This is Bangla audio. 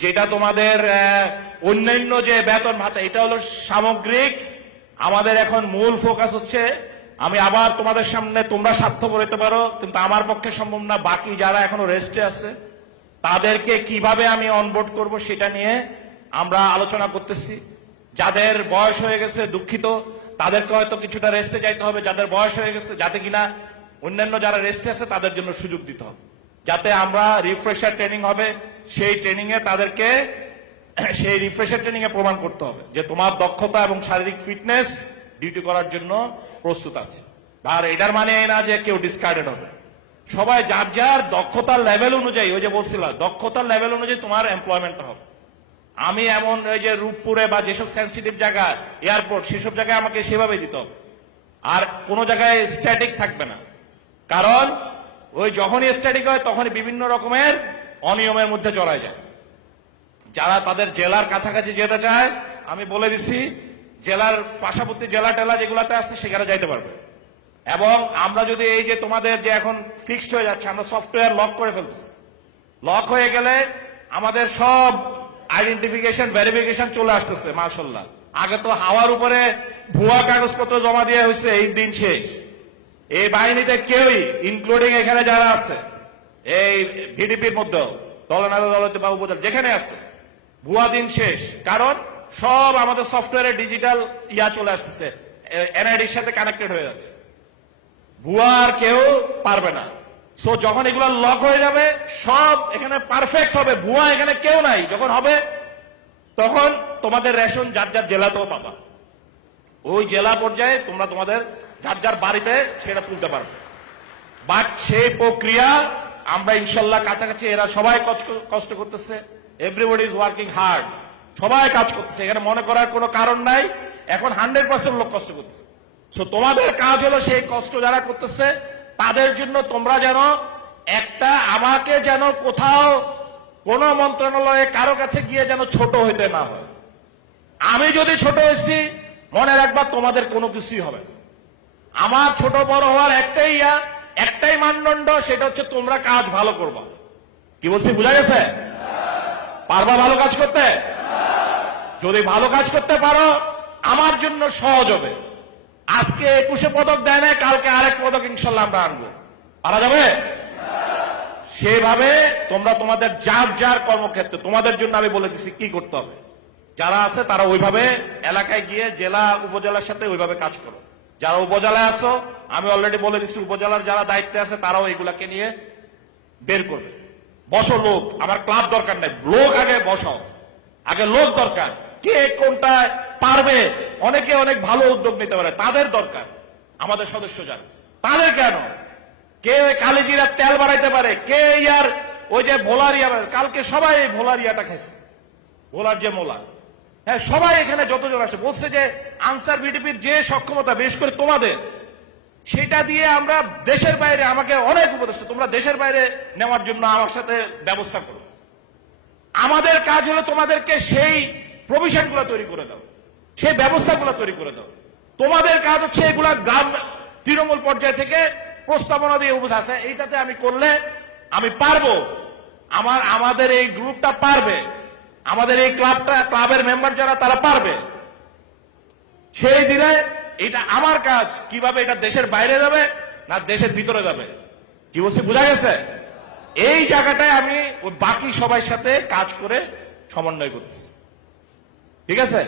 যেটা তোমাদের অন্যান্য যে বেতন ভাতা, এটা হলো সামগ্রিক। আমাদের এখন মূল ফোকাস হচ্ছে, আমি আবার তোমাদের সামনে, তোমরা স্বার্থপর হতে পারো কিন্তু আমার পক্ষে সম্ভব না, বাকি যারা এখনো রেস্টে আছে তাদেরকে কিভাবে আমি অনবোর্ড করব সেটা নিয়ে আমরা আলোচনা করতেছি। যাদের বয়স হয়ে গেছে দুঃখিত, তাদেরকে হয়তো কিছুটা রেস্টে যাইতে হবে, যাদের বয়স হয়ে গেছে, যাতে কিনা অন্যান্য যারা রেস্টে আছে তাদের জন্য সুযোগ দিতে হবে, যাতে আমরা রিফ্রেশার ট্রেনিং হবে, সেই ট্রেনিং এ তাদেরকে সেই রিফ্রেশার ট্রেনিং এ প্রমাণ করতে হবে যে তোমার দক্ষতা এবং শারীরিক ফিটনেস ডিউটি করার জন্য প্রস্তুত আছে। আর এটার মানে এই না যে কেউ ডিসকার্ডেড হবে, সবাই যার যার দক্ষতার লেভেল অনুযায়ী, ওই যে বলছিলাম দক্ষতার লেভেল অনুযায়ী তোমার এমপ্লয়মেন্ট হবে। আমি এমন ওই যে রূপপুরে বা যেসব সেন্সিটিভ জায়গা, এয়ারপোর্ট, সেসব জায়গায় আমাকে সেভাবে দিত, আর কোনো জায়গায় স্ট্যাটিক থাকবে না। কারণ ওই যখনই স্ট্যাটিক হয় তখনই বিভিন্ন রকমের অনিয়মের মধ্যে জড়ায় যায়। যারা তাদের জেলার কাছাকাছি যেতে চায়, আমি বলে দিছি জেলার পার্শ্ববর্তী জেলা টেলা যেগুলাতে আছে সেখানে যাইতে পারবে। এবং আমরা যদি এই যে তোমাদের যে এখন ফিক্সড হয়ে যাচ্ছে, আমরা সফটওয়্যার লক করে ফেলতেছি, লক হয়ে গেলে আমাদের সব আইডেন্টিফিকেশন ভেরিফিকেশন চলে আসতেছে মাশাআল্লাহ। আগে তো হাওয়ার উপরে ভুয়া কাগজপত্র জমা দিয়ে হয়েছে, এই দিন শেষ। এই বাহিনীতে কেউই, ইনক্লুডিং এখানে যারা আছে এই ভিডিপির মধ্যে দলনাথ দলতে বা উপদল যেখানে আছে, ভুয়া দিন শেষ। কারণ সব আমাদের সফটওয়্যারে ডিজিটাল চলে আসতেছে, এনআইডির সাথে কানেক্টেড হয়ে যাচ্ছে, ভুয়া আর কেউ পারবে না। সো যখন এগুলো লক হয়ে যাবে সব এখানে পারফেক্ট হবে, ভুয়া এখানে কেউ নাই যখন হবে, তখন তোমাদের রেশন যার যার জেলাতেও পাবা। ওই জেলা পর্যায়ে তোমরা তোমাদের যার যার বাড়িতে সেটা তুলতে পারবে। বাট সেই প্রক্রিয়া আমরা ইনশাল্লাহ কাছাকাছি, এরা সবাই কষ্ট করতেছে, এভরিবডি ইজ ওয়ার্কিং হার্ড, সবাই কাজ করতেছে, এখানে মনে করার কোনো কারণ নাই। এখন 100% লোক কষ্ট করতেছে। সো তোমাদের কাজ হলো সেই কষ্ট যারা করতেছে তাদের জন্য তোমরা যেন একটা, আমাকে যেন কোথাও কোন মন্ত্রণালয়ে কারো কাছে গিয়ে যেন ছোট হইতে না হয়। আমি যদি ছোট হয়েছি মনে রাখবা তোমাদের কোনো কিছুই হবে না। আমার ছোট বড় হওয়ার একটাই মানদণ্ড, সেটা হচ্ছে তোমরা কাজ ভালো করবা। কি বলছি বুঝা গেছে? পারবা ভালো কাজ করতে? যদি ভালো কাজ করতে পারো আমার জন্য সহজ হবে। আজকে 21 পদক দেয় না, কালকে আরেক পদক ইনশাল্লাহ আমরা আনবো, পারা যাবে? সেভাবে তোমরা তোমাদের যার যার কর্মক্ষেত্রে, তোমাদের জন্য আমি বলে দিচ্ছি কি করতে হবে। যারা আছে তারা ওইভাবে এলাকায় গিয়ে জেলা উপজেলার সাথে ওইভাবে কাজ করো। যারা উপজেলায় আছো আমি অলরেডি বলে দিচ্ছি, উপজেলার যারা দায়িত্বে আছে তারাও এগুলাকে নিয়ে বের করবে। বসো লোক, আমার ক্লাব দরকার নেই, লোক আগে বসাও, আগে লোক দরকার। কে কোনটা পারবে, অনেকে অনেক ভালো উদ্যোগ নিতে পারে, তাদের দরকার। আমাদের সদস্য যারা, তাদের কেন, কে কালিজিরা তেল বাড়াইতে পারে, কে ইয়ার ওই যে ভোলারিয়া, কালকে সবাই ভোলারিয়াটা খাইছে, ভোলার যে মোলা, হ্যাঁ সবাই এখানে যতজন আসে বলছে যে আনসার ভিডিপির যে সক্ষমতা, বিশেষ করে তোমাদের, সেটা দিয়ে আমরা দেশের বাইরে, আমাকে অনেক উপদেশ, তোমরা দেশের বাইরে নেওয়ার জন্য আমার সাথে ব্যবস্থা করো। আমাদের কাজ হলো তোমাদেরকে সেই প্রভিশনগুলো তৈরি করে দাও, সেই ব্যবস্থাগুলো তৈরি করে দাও। তোমাদের কাজ হচ্ছে এগুলা গ্রাম তৃণমূল পর্যায় থেকে প্রস্তাবনা দিয়ে উপস্থিত আছে, এইটাতে আমি করলে আমি পারবো, আমাদের এই গ্রুপটা পারবে, আমাদের এই ক্লাবের মেম্বার যারা তারা পারবে, সেই দিনে এটা আমার কাজ। কিভাবে এটা দেশের বাইরে যাবে না দেশের ভিতরে যাবে, কি বলছি বুঝা গেছে? এই জায়গাটায় আমি বাকি সবার সাথে কাজ করে সমন্বয় করতেছি, ঠিক আছে?